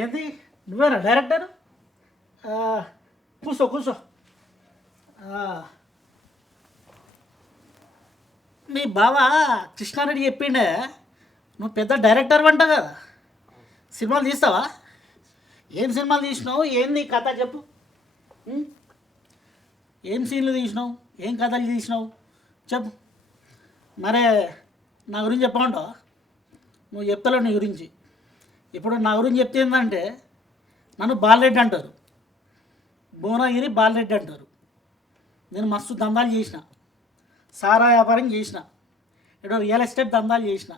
ఏంది నువ్వేనా డైరెక్టర్? ఆ, కూర్చో కూర్చో. ఆ, మీ బావ కృష్ణారెడ్డి చెప్పిండే నువ్వు పెద్ద డైరెక్టర్ అంట కదా, సినిమాలు తీస్తావా? ఏం సినిమాలు తీసినావు, ఏంది కథ చెప్పు. ఉం? ఏం సీన్లు తీసినావు, ఏం కథలు తీసినావు చెప్పు. మరే నా గురించి చెప్పమంటావా? నువ్వు చెప్తలేవు నీ గురించి. ఇప్పుడు నా గురించి చెప్తే ఏంటంటే నన్ను బాలరెడ్డి అంటారు, భువనగిరి బాలరెడ్డి అంటారు. నేను మస్తు దందాలు చేసిన, సారా వ్యాపారం చేసిన, ఏదో రియల్ ఎస్టేట్ దందాలు చేసిన,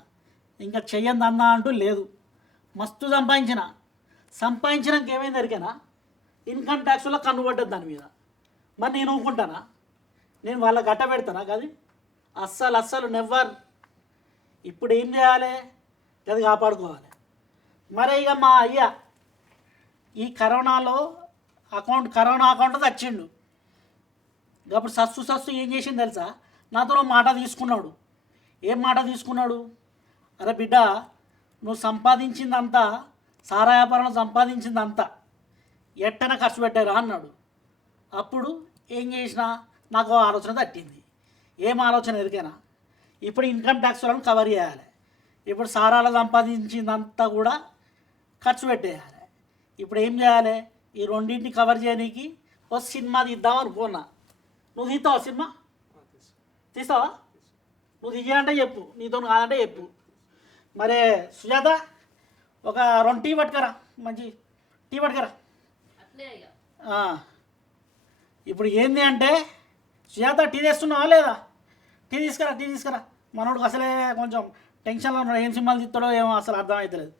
ఇంకా చెయ్యని దందా అంటూ లేదు. మస్తు సంపాదించినాక ఏమైంది ఎరికేనా? ఇన్కమ్ ట్యాక్స్లో కన్నుపడ్డది దాని మీద. మరి నేను ఊరుకుంటానా? నేను వాళ్ళ గట్ట పెడతానా? కాదు, అస్సలు నెవ్వర్. ఇప్పుడు ఏం చేయాలి? అది కాపాడుకోవాలి. మరి ఇక మా అయ్య ఈ కరోనా అకౌంట్ తెచ్చిండు. అప్పుడు సస్సు ఏం చేసింది తెలుసా? నాతో మాట తీసుకున్నాడు. ఏం మాట తీసుకున్నాడు? అరే బిడ్డ, నువ్వు సంపాదించిందంతా, సారా వ్యాపారంలో సంపాదించిందంతా ఎట్టన ఖర్చు పెట్టారా అన్నాడు. అప్పుడు ఏం చేసినా నాకు ఆలోచన తట్టింది. ఏం ఆలోచన ఎరికేనా? ఇప్పుడు ఇన్కమ్ ట్యాక్స్ వాళ్ళని కవర్ చేయాలి. ఇప్పుడు సారాలో సంపాదించిందంతా కూడా ఖర్చు పెట్టేయాలి. ఇప్పుడు ఏం చేయాలి? ఈ రెండింటిని కవర్ చేయడానికి ఓ సినిమా తీద్దాం అనుకున్నా. నువ్వు తీస్తావా సినిమా? తీస్తావా? నువ్వు తీయాలంటే చెప్పు, నీతో కాదంటే చెప్పు. మరే సుజాత, ఒక 2 టీ పట్టుకరా, మంచి టీ పట్టుకరా. ఇప్పుడు ఏంది అంటే సుజాత, టీ తెస్తున్నావా లేదా? టీ తీసుకురా. మనోడికి అసలే కొంచెం టెన్షన్లో ఉన్నాడు. ఏం సినిమాలు తీస్తాడో ఏమో అసలు అర్థమవుతలేదు.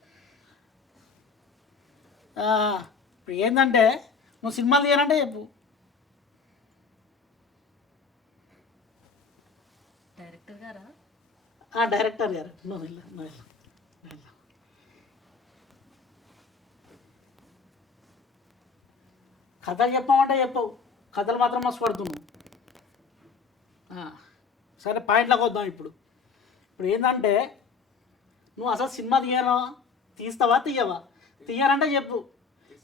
ఇప్పుడు ఏంటంటే నువ్వు సినిమాలు తీయాలంటే చెప్పు. డైరెక్టర్ గారు నువ్వు కథలు చెప్పమంటే చెప్పవు, కథలు మాత్రం మస్తు పడుతున్నావు. సరే పాయింట్లోకి వద్దాం. ఇప్పుడు ఏంటంటే నువ్వు అసలు సినిమా తీస్తావా తీయవా? తీయాలంటే చెప్పు.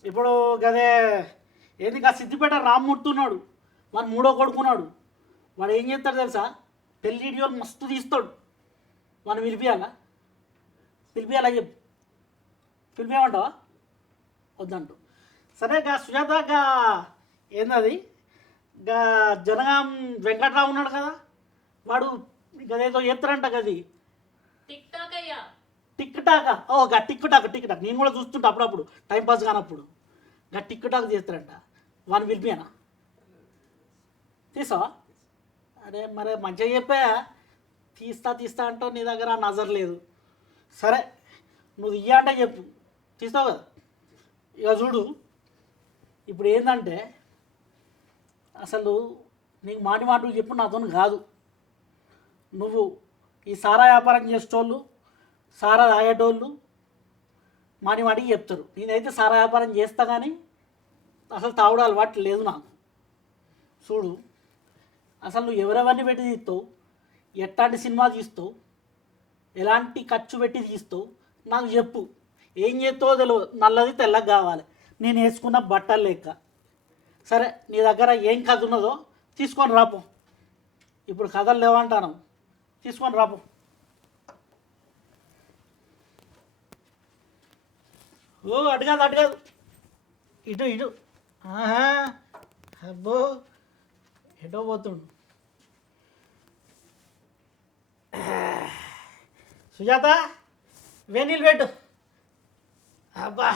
ఇప్పుడు గదే ఏంది, సిద్దిపేట రామ్మూర్తి ఉన్నాడు, వాడు 3వ కొడుకున్నాడు. వాడు ఏం చేస్తాడు తెలుసా? పెళ్లి వీడియోలు మస్తు తీస్తాడు. వాడిని పిలిపియాలా చెప్పు. పిలిపియమంటావా? వద్దంటూ. సరే సుజాత, ఏందది జనగాం వెంకట్రావు ఉన్నాడు కదా, వాడు గదేదో చేస్తారంట గది టిక్ టాక్. నేను కూడా చూస్తుంటా అప్పుడప్పుడు, టైంపాస్ కానప్పుడు. టిక్ టాక్ చేస్తారంట. వాడిని పిలిపియానా? తీసావా? అరే మరే మంచిగా చెప్పా. తీస్తా అంటావు, నీ దగ్గర నజర్ లేదు. సరే నువ్వు ఇయ్య అంటే చెప్పు, తీస్తావు కదా. ఇక చూడు, ఇప్పుడు ఏంటంటే అసలు నీకు మాటలు చెప్పు, నాతో కాదు. నువ్వు ఈ సారా వ్యాపారం చేసేటోళ్ళు, సారా తాగేటోళ్ళు మాటికి చెప్తారు. నేనైతే సారా వ్యాపారం చేస్తా, కానీ అసలు తాగుడు అలవాటు లేదు నాకు. చూడు, అసలు నువ్వు ఎవరెవరిని పెట్టి తీస్తావు, ఎట్లాంటి సినిమా తీస్తావు, ఎలాంటి ఖర్చు పెట్టి తీస్తావు నాకు చెప్పు. ఏం చేస్తావో తెలియదు, నల్లది తెల్లగా కావాలి, నేను వేసుకున్న బట్టలు లెక్క. సరే నీ దగ్గర ఏం కథ ఉన్నదో తీసుకొని రాపో. ఇప్పుడు కథలు లేవంటాను, తీసుకొని రాపో. అటు కాదు, ఇటు. అబ్బో, ఎటో పోతుండు. సుజాత, వేనీళ్ళు పెట్టు. అబ్బా,